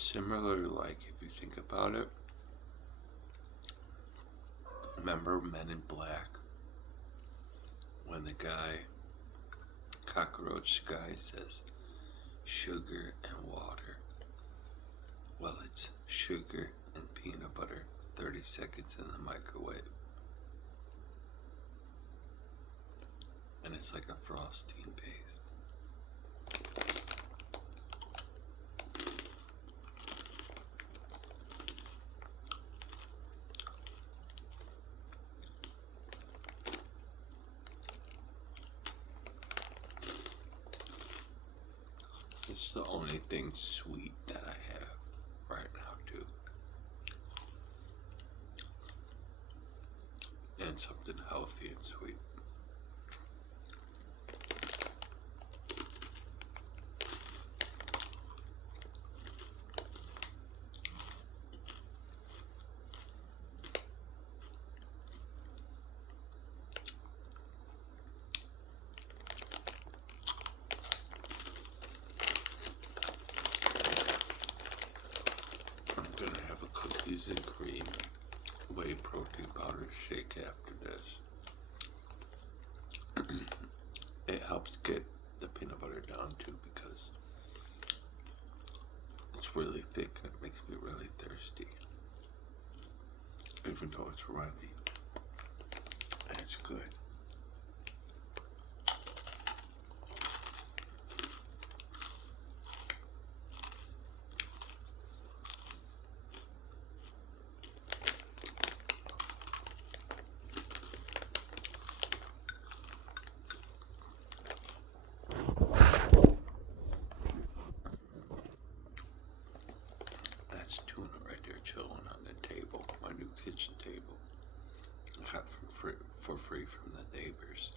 Similar, like if you think about it, remember Men in Black? When the cockroach guy says sugar and water. Well, it's sugar and peanut butter, 30 seconds in the microwave. And it's like a frosting paste. It's the only thing sweet that I have right now, too. And something healthy and sweet. I'm gonna have a cookies and cream whey protein powder shake after this. It helps get the peanut butter down too because it's really thick and it makes me really thirsty. Even though it's runny. And it's good. That's tuna right there chilling on the table, my new kitchen table. I got for free from the neighbors.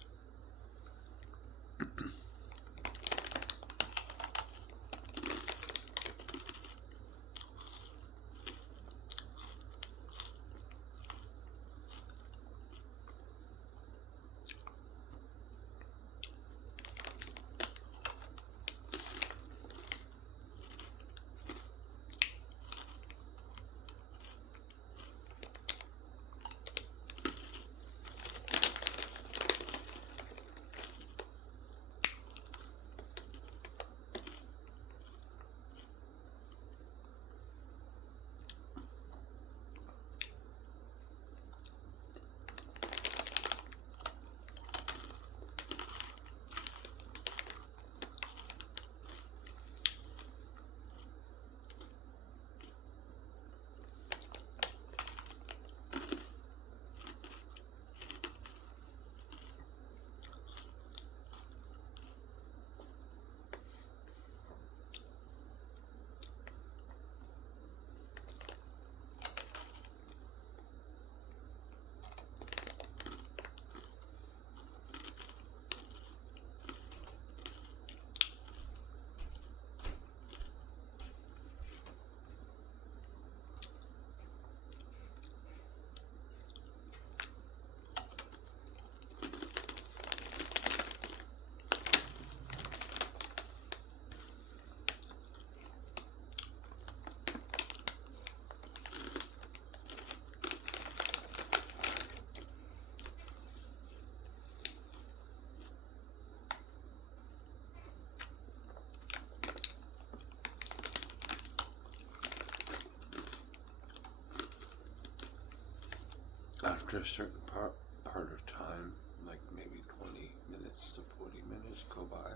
After a certain part of time, like maybe 20 minutes to 40 minutes go by,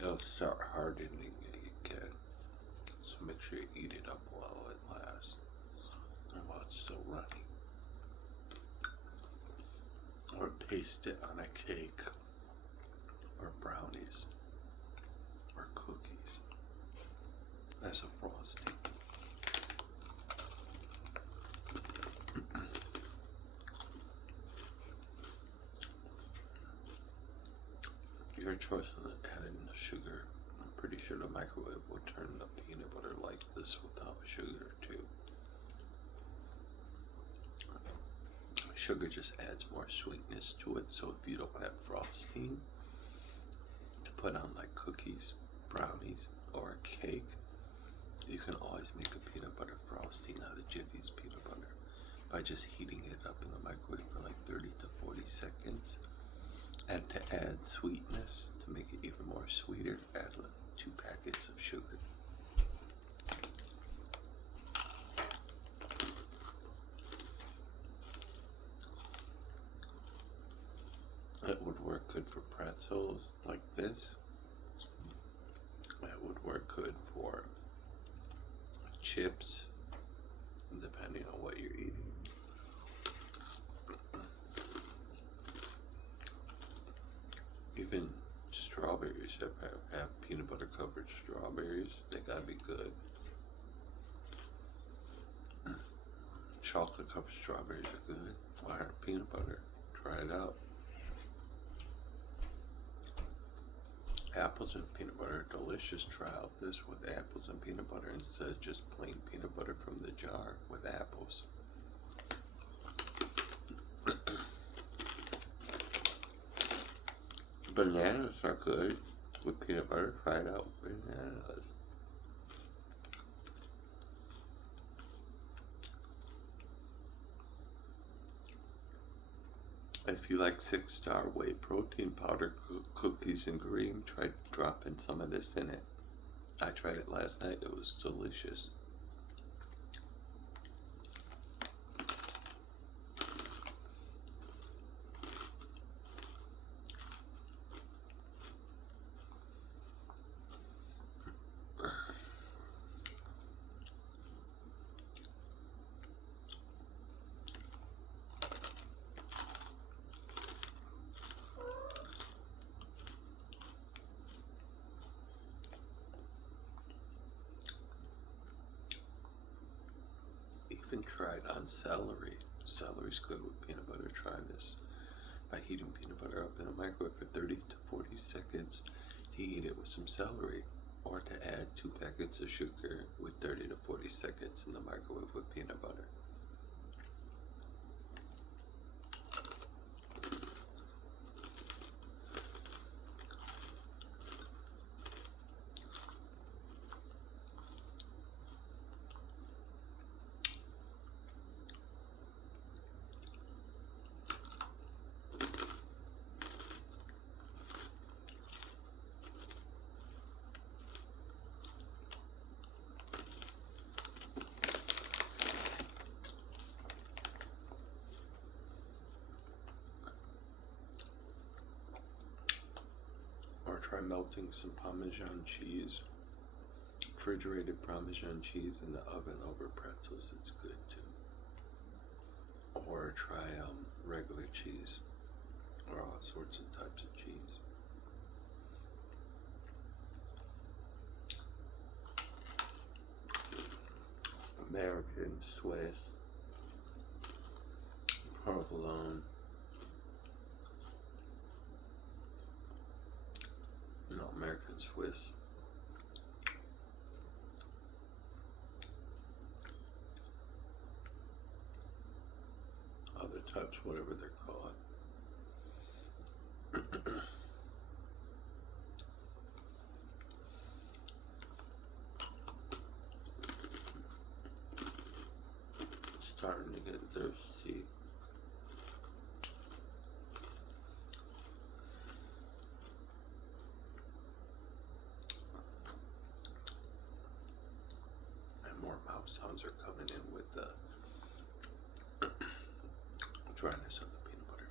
it'll start hardening again. So make sure you eat it up while it lasts and while it's still running. Or paste it on a cake or brownies or cookies as a frosting. Your choice of adding the sugar. I'm pretty sure the microwave will turn the peanut butter like this without sugar too. Sugar just adds more sweetness to it, so if you don't have frosting to put on like cookies, brownies, or a cake, You can always make a peanut butter frosting out of Jiffy's peanut butter by just heating it up in the microwave for like 30 to 40 seconds. And to add sweetness, to make it even more sweeter, add like 2 packets of sugar. It would work good for pretzels like this. It would work good for chips, depending on what you're eating. Even strawberries, have peanut butter covered strawberries, they gotta be good. Chocolate covered strawberries are good. Why aren't peanut butter? Try it out. Apples and peanut butter are delicious. Try out this with apples and peanut butter instead of just plain peanut butter from the jar with apples. Bananas are good with peanut butter. Try it out with bananas. If you like 6-star whey protein powder, cookies and cream, try dropping some of this in it. I tried it last night. It was delicious. Even tried on celery. Celery's good with peanut butter. Try this by heating peanut butter up in the microwave for 30 to 40 seconds to eat it with some celery, or to add 2 packets of sugar with 30 to 40 seconds in the microwave with peanut butter. Or try melting some Parmesan cheese, refrigerated Parmesan cheese in the oven over pretzels. It's good too. Or try regular cheese, or all sorts of types of cheese. American, Swiss, provolone. No, American, Swiss. Other types, whatever they're called. Starting to get thirsty. And more mouth sounds are coming in with the dryness of the peanut butter.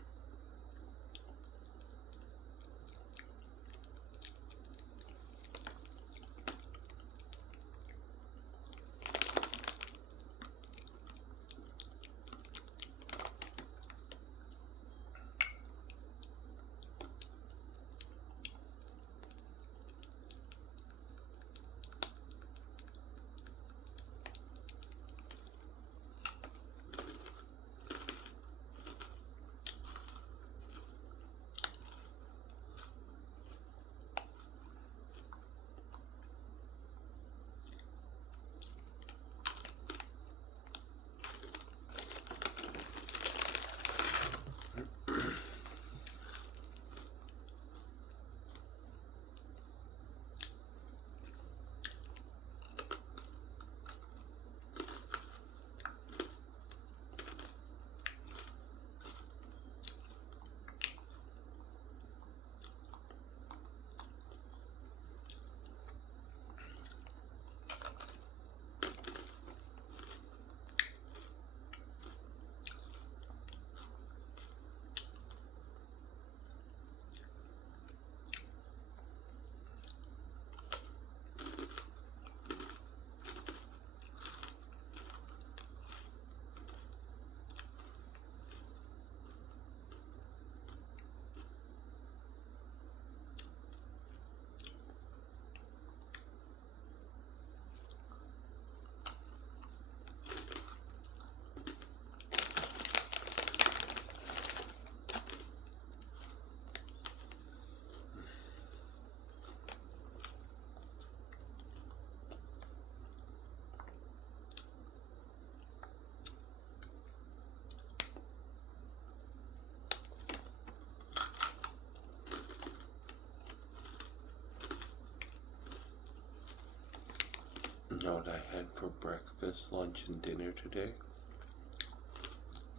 You know what I had for breakfast, lunch, and dinner today?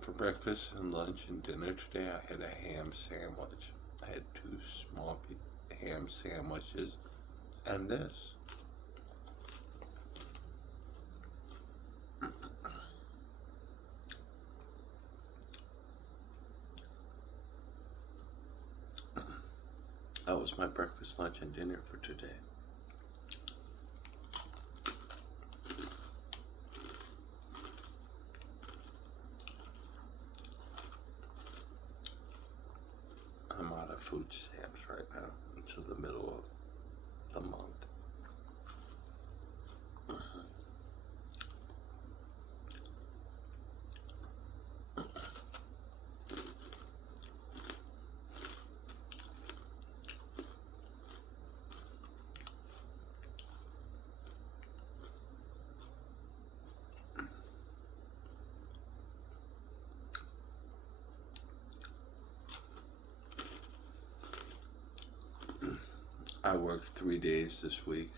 For breakfast and lunch and dinner today, I had a ham sandwich. I had two small ham sandwiches and this. That was my breakfast, lunch, and dinner for today. I'm out of food stamps right now until the middle of the month. I worked 3 days this week,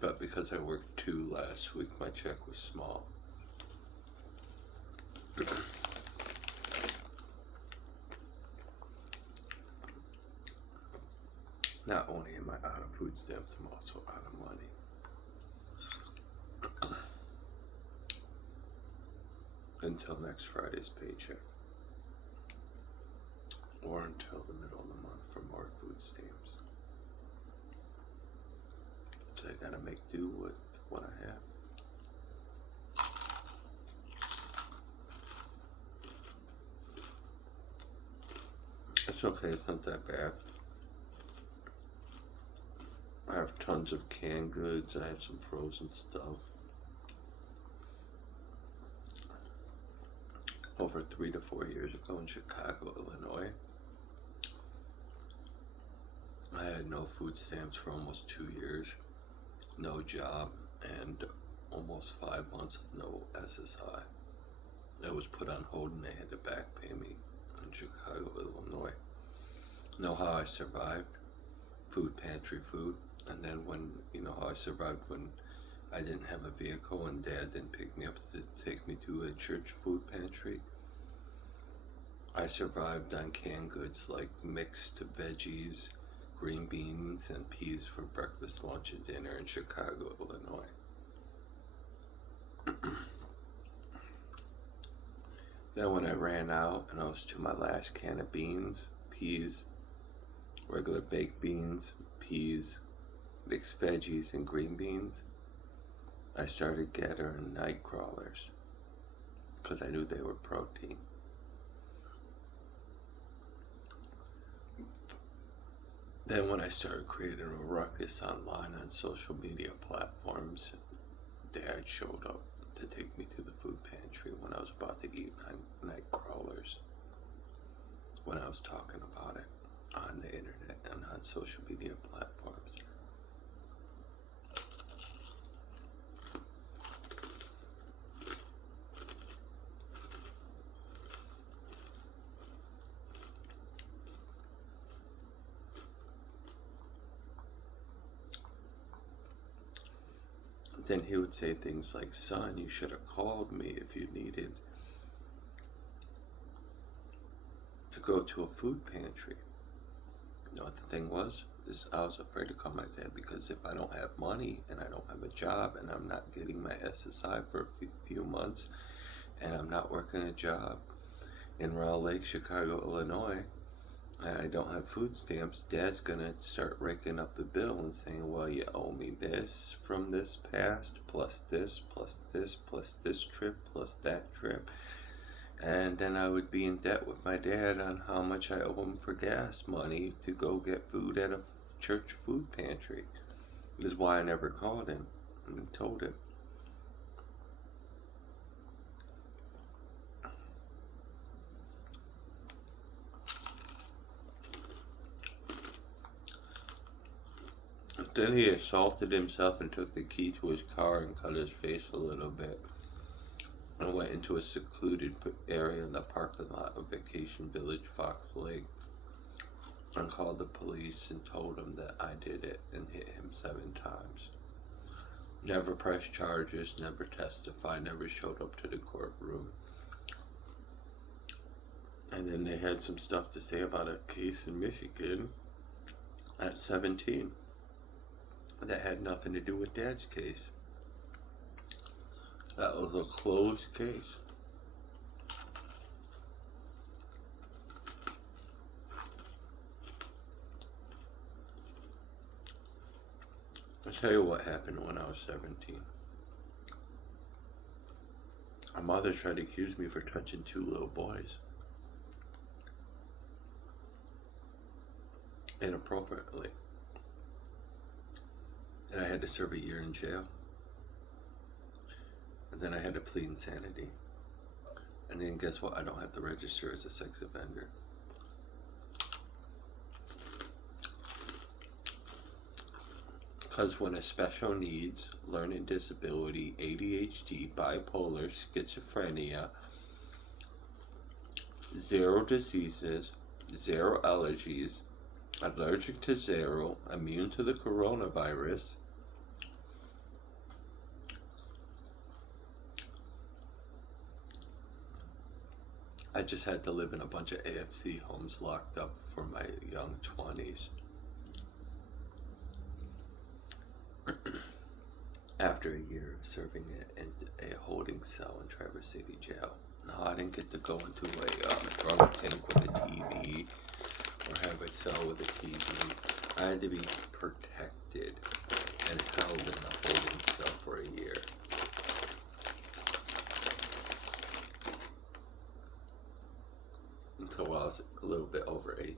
but because I worked 2 last week, my check was small. Not only am I out of food stamps, I'm also out of money. Until next Friday's paycheck. Or until the middle of the month for more food stamps. So I gotta make do with what I have. It's okay, it's not that bad. I have tons of canned goods, I have some frozen stuff. Over 3 to 4 years ago in Chicago, Illinois, I had no food stamps for almost 2 years, no job, and almost 5 months of no SSI. It was put on hold and they had to back pay me in Chicago, Illinois. Know how I survived? Food pantry food. And then you know how I survived when I didn't have a vehicle and Dad didn't pick me up to take me to a church food pantry? I survived on canned goods like mixed veggies, green beans, and peas for breakfast, lunch, and dinner in Chicago, Illinois. Then when I ran out and I was to my last can of beans, peas, regular baked beans, peas, mixed veggies, and green beans, I started gathering night crawlers because I knew they were protein. Then when I started creating a ruckus online on social media platforms, Dad showed up to take me to the food pantry when I was about to eat night crawlers, when I was talking about it on the internet and on social media platforms. Then he would say things like, "Son, you should have called me if you needed to go to a food pantry." You know what the thing was? I was afraid to call my dad because if I don't have money and I don't have a job and I'm not getting my SSI for a few months and I'm not working a job in Royal Lake, Chicago, Illinois, and I don't have food stamps, Dad's gonna start raking up the bill and saying, "Well, you owe me this from this past, plus this, plus this, plus this trip, plus that trip." And then I would be in debt with my dad on how much I owe him for gas money to go get food at a church food pantry. This is why I never called him and told him. Then he assaulted himself and took the key to his car and cut his face a little bit. And went into a secluded area in the parking lot of Vacation Village, Fox Lake, and called the police and told them that I did it and hit him 7 times. Never pressed charges, never testified, never showed up to the courtroom. And then they had some stuff to say about a case in Michigan at 17 that had nothing to do with Dad's case. That was a closed case. I'll tell you what happened when I was 17. My mother tried to accuse me for touching 2 little boys inappropriately. And I had to serve a year in jail. And then I had to plead insanity. And then guess what? I don't have to register as a sex offender. Because when a special needs, learning disability, ADHD, bipolar, schizophrenia, 0 diseases, 0 allergies, allergic to 0, immune to the coronavirus, I just had to live in a bunch of AFC homes locked up for my young 20s. After a year of serving in a holding cell in Traverse City Jail. No, I didn't get to go into a drunk tank with a TV or have a cell with a TV. I had to be protected and held in a holding cell for a year. Until I was a little bit over 18.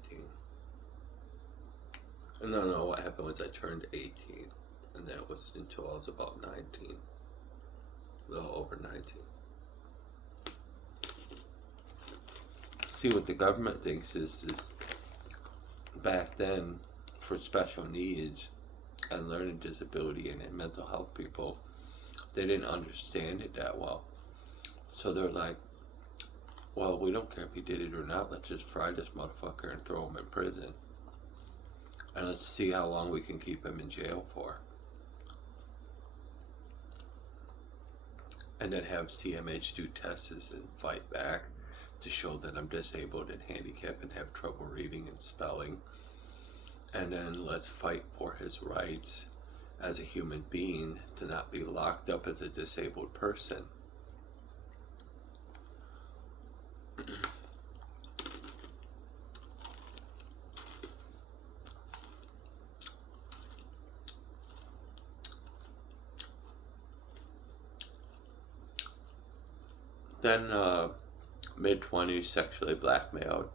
And no, what happened was I turned 18. And that was until I was about 19. A little over 19. See, what the government thinks is back then, for special needs and learning disability and mental health people, they didn't understand it that well. So they're like, well, we don't care if he did it or not. Let's just fry this motherfucker and throw him in prison. And let's see how long we can keep him in jail for. And then have CMH do tests and fight back to show that I'm disabled and handicapped and have trouble reading and spelling. And then let's fight for his rights as a human being to not be locked up as a disabled person. Then mid-20s, sexually blackmailed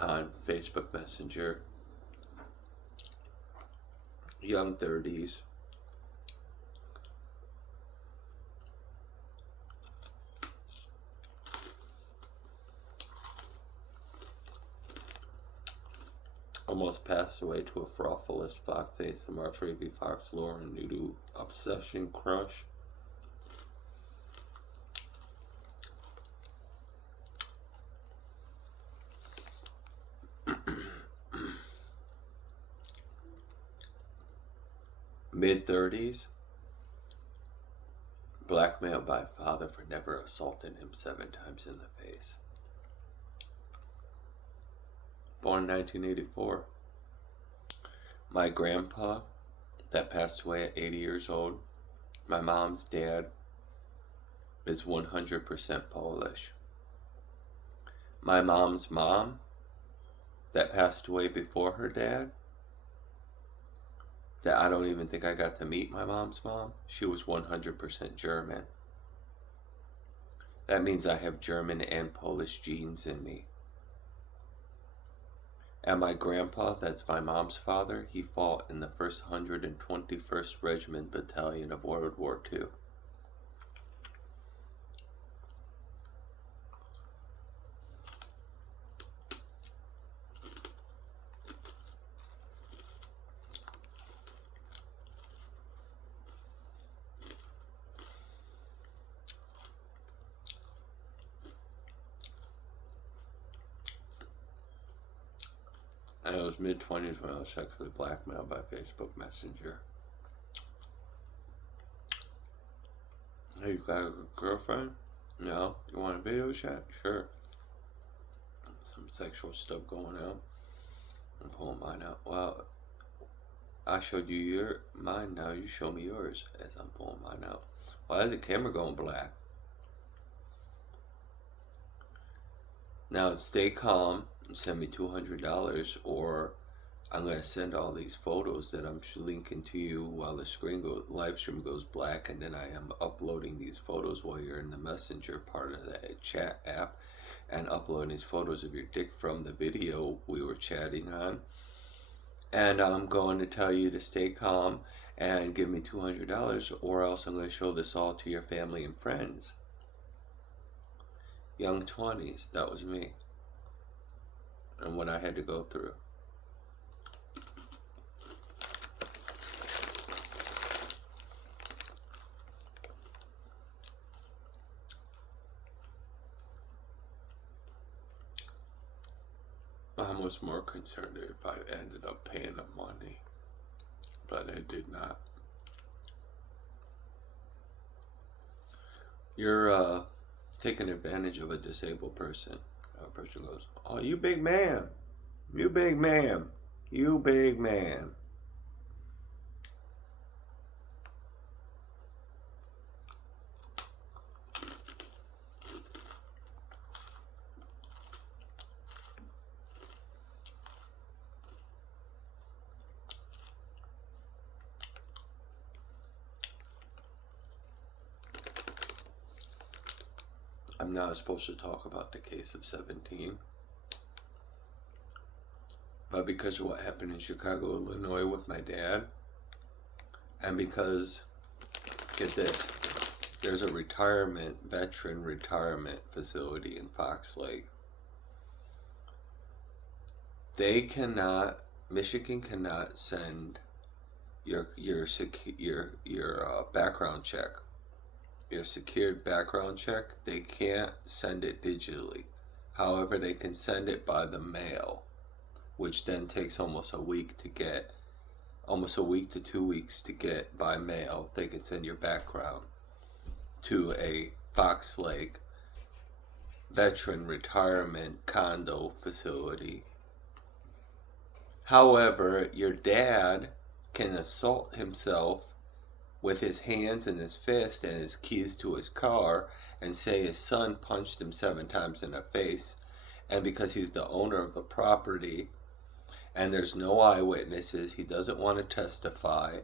on Facebook Messenger. Young 30s. Almost passed away to a frothless Fox ASMR Freebie Fox Lauren Noodle Obsession Crush. Mid-30s, blackmailed by a father for never assaulting him 7 times in the face. Born 1984. My grandpa, that passed away at 80 years old, my mom's dad, is 100% Polish. My mom's mom, that passed away before her dad, that I don't even think I got to meet my mom's mom, she was 100% German. That means I have German and Polish genes in me. And my grandpa, that's my mom's father, he fought in the 1st 121st Regiment Battalion of World War II. And it was mid-20s when I was sexually blackmailed by Facebook Messenger. Hey, you got a girlfriend? No? You want a video chat? Sure. Some sexual stuff going on. I'm pulling mine out. Well, I showed you mine, now you show me yours as I'm pulling mine out. Why is the camera going black? Now stay calm and send me $200, or I'm going to send all these photos that I'm linking to you while the live stream goes black, and then I am uploading these photos while you're in the messenger part of the chat app, and uploading these photos of your dick from the video we were chatting on. And I'm going to tell you to stay calm and give me $200, or else I'm going to show this all to your family and friends. Young 20s, that was me. And what I had to go through. I was more concerned if I ended up paying them money, but I did not. You're taking advantage of a disabled person. A person goes, "Oh, you big man, you big man, you big man." I'm not supposed to talk about the case of 17, but because of what happened in Chicago, Illinois with my dad, and because, get this, there's a veteran retirement facility in Fox Lake. Michigan cannot send your background check, your secured background check. They can't send it digitally. However, they can send it by the mail, which then takes almost a week to 2 weeks to get by mail. They can send your background to a Fox Lake veteran retirement condo facility. However, your dad can assault himself with his hands and his fist and his keys to his car and say his son punched him 7 times in the face, and because he's the owner of the property and there's no eyewitnesses, he doesn't want to testify,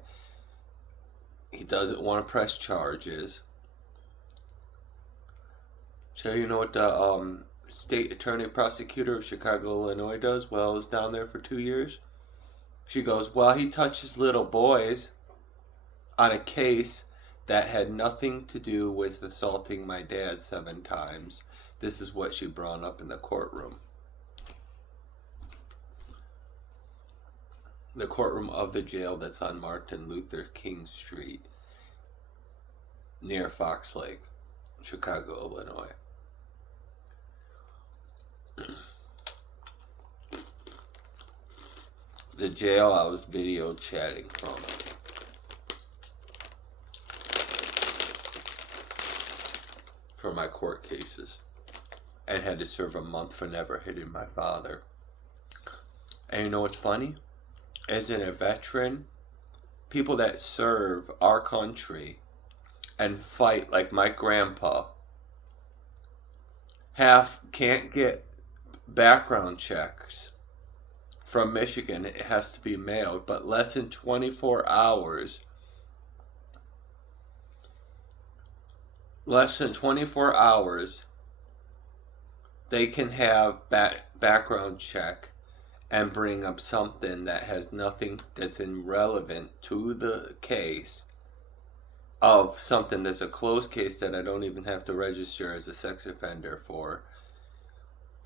he doesn't want to press charges. So you know what the state attorney prosecutor of Chicago, Illinois does? Well, I was down there for 2 years. She goes, well, he touches little boys on a case that had nothing to do with assaulting my dad 7 times. This is what she brought up in the courtroom. The courtroom of the jail that's on Martin Luther King Street near Fox Lake, Chicago, Illinois. The jail I was video chatting from. For my court cases. And had to serve a month for never hitting my father. And you know what's funny? As in a veteran, people that serve our country and fight like my grandpa can't get background checks from Michigan. It has to be mailed, but less than 24 hours they can have background check and bring up something that has nothing, that's irrelevant to the case, of something that's a closed case that I don't even have to register as a sex offender for.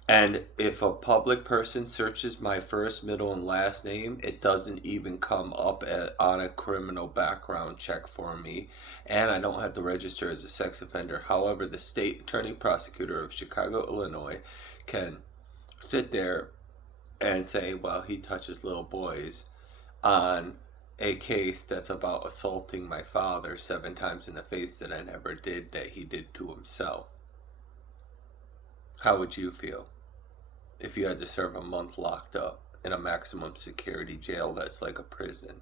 And if a public person searches my first, middle, and last name, it doesn't even come up on a criminal background check for me. And I don't have to register as a sex offender. However, the state attorney prosecutor of Chicago, Illinois can sit there and say, well, he touches little boys on a case that's about assaulting my father 7 times in the face that I never did, that he did to himself. How would you feel if you had to serve a month locked up in a maximum security jail that's like a prison?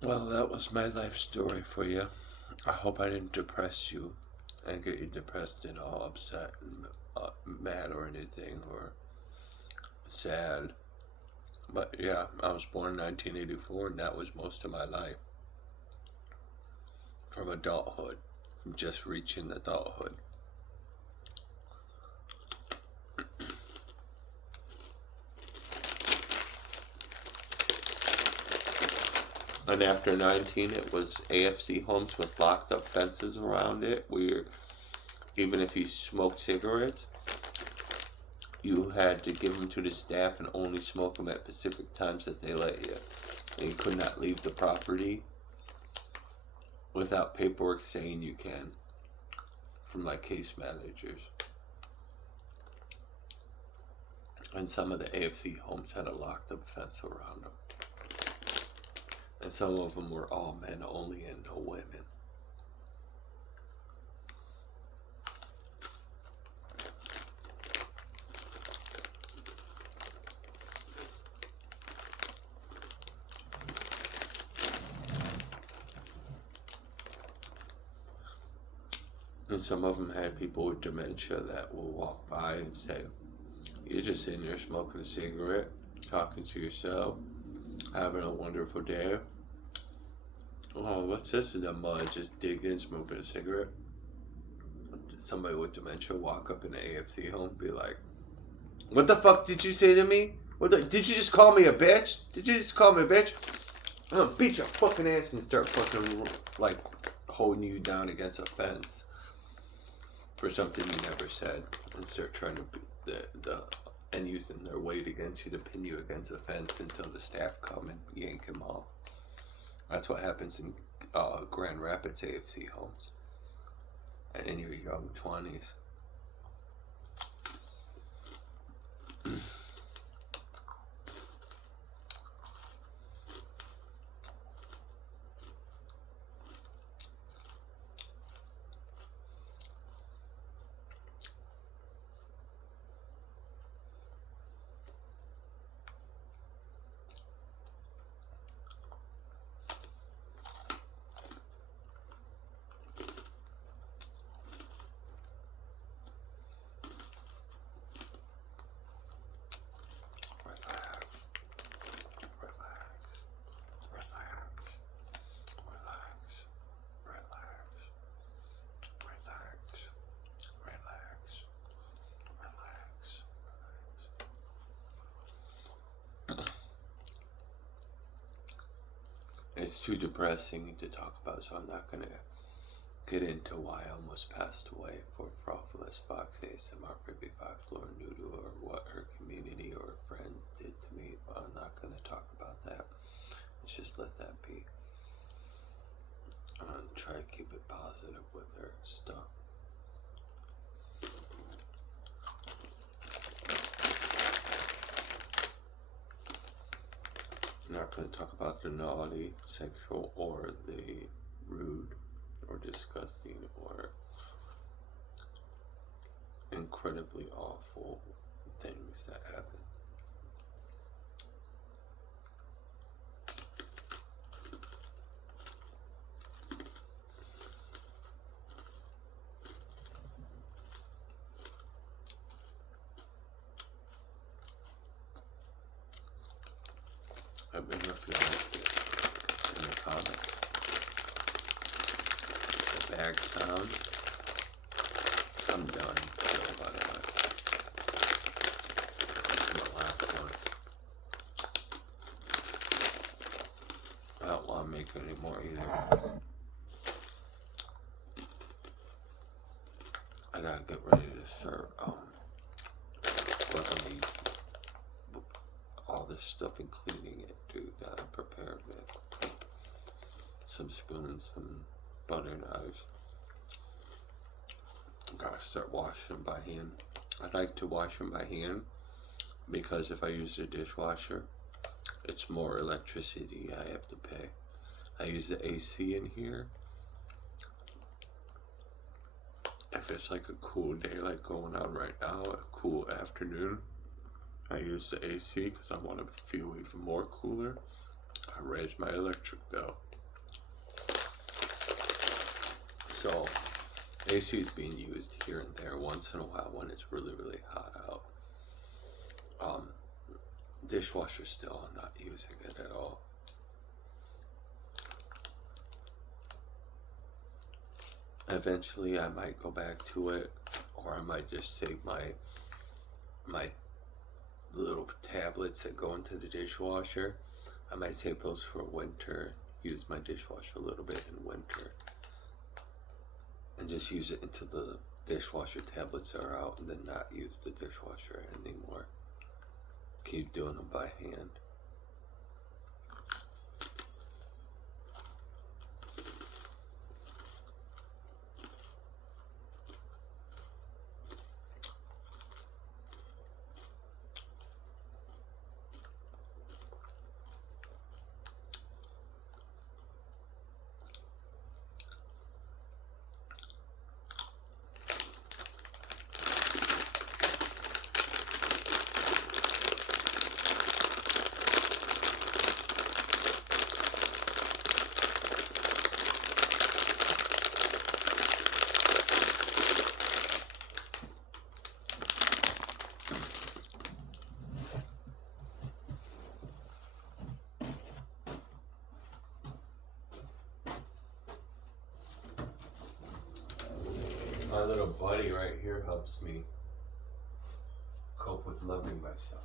Well, that was my life story for you. I hope I didn't depress you and get you depressed and all upset and mad or anything or sad. But yeah, I was born in 1984 and that was most of my life. From adulthood, from just reaching adulthood. And after 19, it was AFC homes with locked up fences around it, where even if you smoked cigarettes, you had to give them to the staff and only smoke them at specific times that they let you. And you could not leave the property without paperwork saying you can, from like case managers. And some of the AFC homes had a locked up fence around them. And some of them were all men only and no women. And some of them had people with dementia that will walk by and say, "You're just sitting there smoking a cigarette, talking to yourself, having a wonderful day. Oh, what's this in the mud? Just digging, smoking a cigarette." Somebody with dementia walk up in the AFC home and be like, "What the fuck did you say to me? Did you just call me a bitch? Did you just call me a bitch? I'm gonna beat your fucking ass," and start fucking like holding you down against a fence for something you never said, and start trying to be and using their weight against you to pin you against a fence until the staff come and yank him off. That's what happens in Grand Rapids AFC homes and in your young 20s. It's too depressing to talk about, so I'm not going to get into why I almost passed away for Frothless Fox, ASMR, Baby Fox, Lord Noodle, or what her community or friends did to me. But I'm not going to talk about that. Let's just let that be. I'm going to try to keep it positive with her stuff. I'm not going to talk about the naughty, sexual, or the rude, or disgusting, or incredibly awful things that happen. Let me know if you liked it in the comments. The bag sound I'm done. So, by the way, that's my last one. I don't want to make any more either. I gotta get ready to start working all this stuff and cleaning it, dude. I prepared it. Some spoons, some butter knives. Gotta start washing by hand. I like to wash them by hand because if I use the dishwasher, it's more electricity I have to pay. I use the AC in here. If it's like a cool day like going on right now, a cool afternoon, I use the AC because I want to feel even more cooler. I raise my electric bill. So AC is being used here and there once in a while when it's really, really hot out. Dishwasher still, I'm not using it at all. Eventually I might go back to it, or I might just save my little tablets that go into the dishwasher. I might save those for winter, use my dishwasher a little bit in winter, and just use it until the dishwasher tablets are out, and then not use the dishwasher anymore. Keep doing them by hand. My little buddy right here helps me cope with loving myself.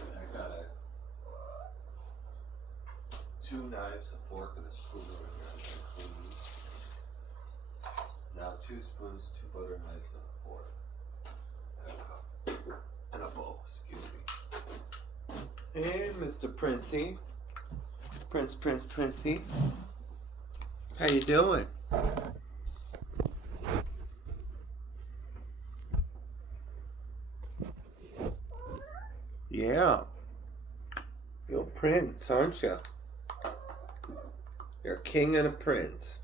I got 2 knives, a fork, and a spoon over here. I'm gonna clean these. Now 2 spoons, 2 butter knives, and a fork. And a cup. And a bowl, excuse me. Hey, Mr. Princey. Princey. How you doing? Yeah. You're a prince, aren't you? You're a king and a prince.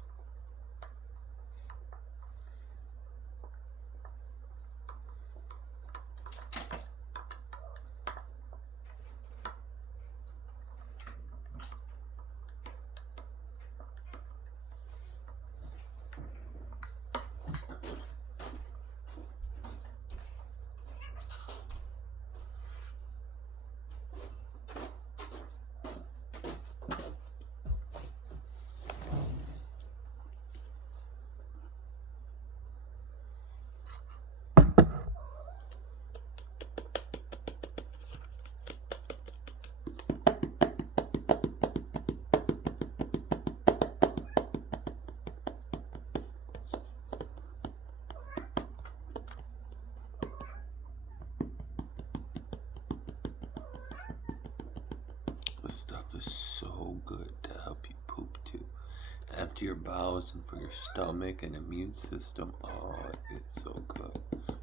This stuff is so good to help you poop too. Empty your bowels and for your stomach and immune system. Oh, it's so good.